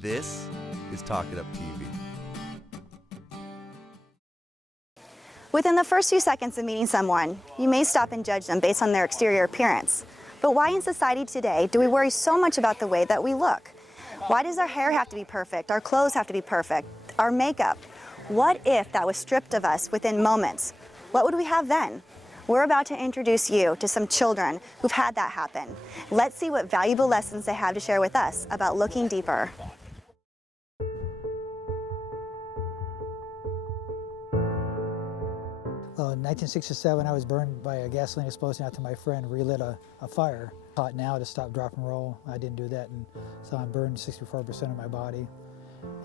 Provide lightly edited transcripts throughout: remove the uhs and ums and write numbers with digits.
This is Talk It Up TV. Within the first few seconds of meeting someone, you may stop and judge them based on their exterior appearance. But why in society today do we worry so much about the way that we look? Why does our hair have to be perfect? Our clothes have to be perfect? Our makeup? What if that was stripped of us within moments? What would we have then? We're about to introduce you to some children who've had that happen. Let's see what valuable lessons they have to share with us about looking deeper. Well, in 1967, I was burned by a gasoline explosion after my friend relit a fire. Taught now to stop, drop, and roll. I didn't do that, and so I'm burned 64% of my body.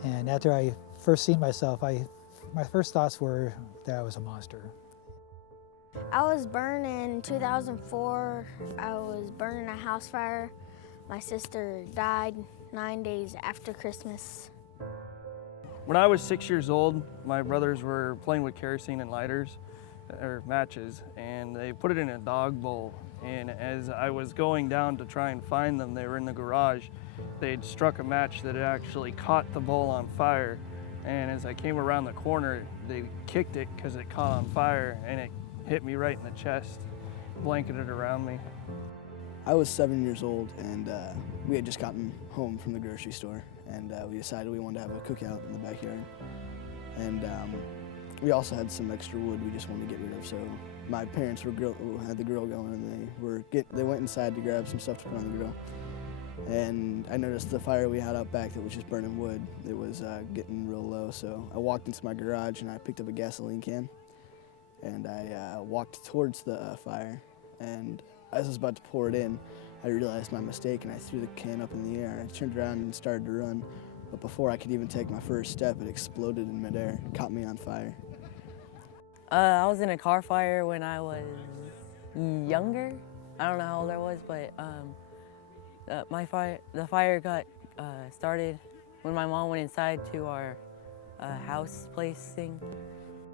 And after I first seen myself, my first thoughts were that I was a monster. I was burned in 2004. I was burned in a house fire. My sister died 9 days after Christmas. When I was 6 years old, my brothers were playing with kerosene and lighters, or matches, and they put it in a dog bowl. And as I was going down to try and find them, they were in the garage. They'd struck a match that had actually caught the bowl on fire. And as I came around the corner, they kicked it because it caught on fire, and it hit me right in the chest, blanketed around me. I was 7 years old, and we had just gotten home from the grocery store, and we decided we wanted to have a cookout in the backyard. And we also had some extra wood we just wanted to get rid of, so my parents had the grill going, and they went inside to grab some stuff to put on the grill. And I noticed the fire we had out back that was just burning wood, it was getting real low, so I walked into my garage and I picked up a gasoline can, and I walked towards the fire, and as I was about to pour it in, I realized my mistake and I threw the can up in the air. I turned around and started to run, but before I could even take my first step, it exploded in midair, caught me on fire. I was in a car fire when I was younger. I don't know how old I was, but the fire got started when my mom went inside to our house place thing.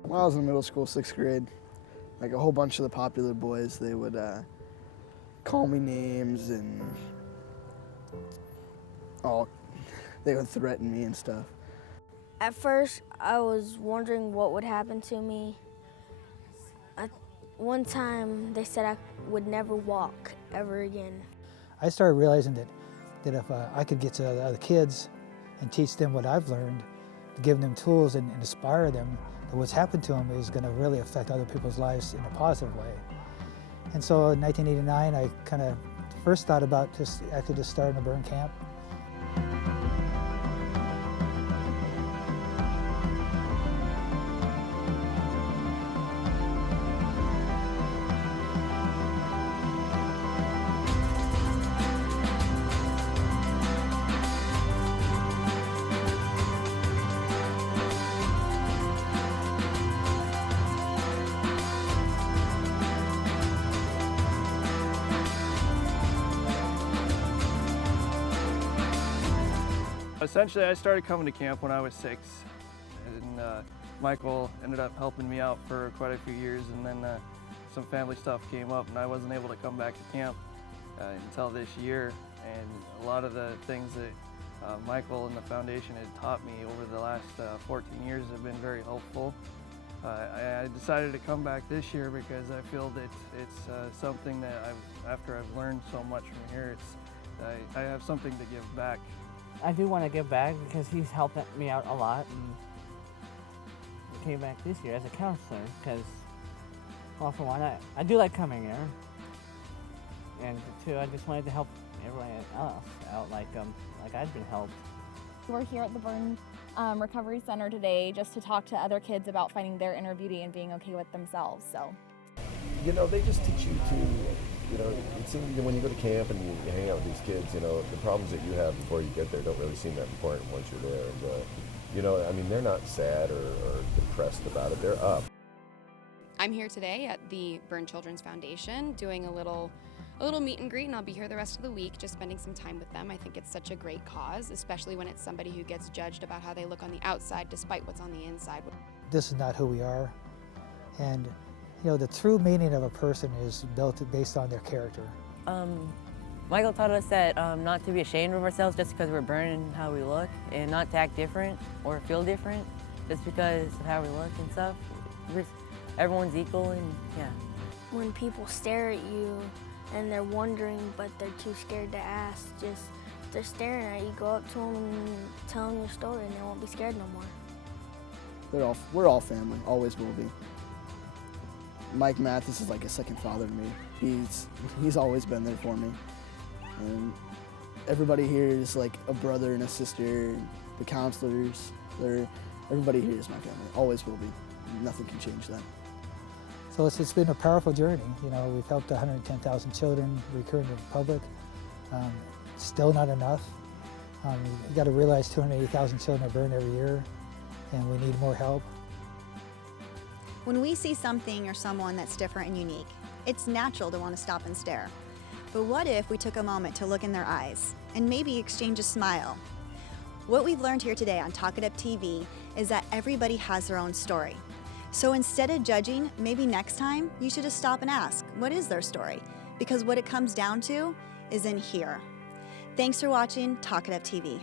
When I was in middle school, 6th grade, like a whole bunch of the popular boys, they would call me names and they would threaten me and stuff. At first, I was wondering what would happen to me. One time, they said I would never walk ever again. I started realizing that if I could get to the other kids and teach them what I've learned, give them tools and inspire them, that what's happened to them is going to really affect other people's lives in a positive way. And so in 1989, I kind of first thought about just starting a burn camp. Essentially, I started coming to camp when I was 6, and Michael ended up helping me out for quite a few years, and then some family stuff came up, and I wasn't able to come back to camp until this year. And a lot of the things that Michael and the foundation had taught me over the last 14 years have been very helpful. I decided to come back this year because I feel that it's something that after I've learned so much from here, I have something to give back. I do want to give back because he's helped me out a lot, and I came back this year as a counselor because, well, for one, I do like coming here, and two, I just wanted to help everyone else out like I've been helped. We're here at the Burn Recovery Center today just to talk to other kids about finding their inner beauty and being okay with themselves. So, you know, they just teach you to, you know, it seems when you go to camp and you hang out with these kids, you know, the problems that you have before you get there don't really seem that important once you're there. And, you know, I mean, they're not sad or depressed about it. They're up. I'm here today at the Burn Children's Foundation doing a little meet and greet, and I'll be here the rest of the week just spending some time with them. I think it's such a great cause, especially when it's somebody who gets judged about how they look on the outside despite what's on the inside. This is not who we are, and you know, the true meaning of a person is built based on their character. Michael taught us that not to be ashamed of ourselves just because we're burning how we look, and not to act different or feel different just because of how we look and stuff. Everyone's equal, and yeah. When people stare at you and they're wondering but they're too scared to ask, just if they're staring at you, go up to them and tell them your story and they won't be scared no more. We're all family, always will be. Mike Mathis is like a second father to me. He's always been there for me. And everybody here is like a brother and a sister. The counselors, everybody here is my family, always will be. Nothing can change that. So it's been a powerful journey. You know, we've helped 110,000 children recur into the public. Still not enough. You got to realize 280,000 children are burned every year, and we need more help. When we see something or someone that's different and unique, it's natural to want to stop and stare. But what if we took a moment to look in their eyes and maybe exchange a smile? What we've learned here today on Talk It Up TV is that everybody has their own story. So instead of judging, maybe next time you should just stop and ask, what is their story? Because what it comes down to is in here. Thanks for watching Talk It Up TV.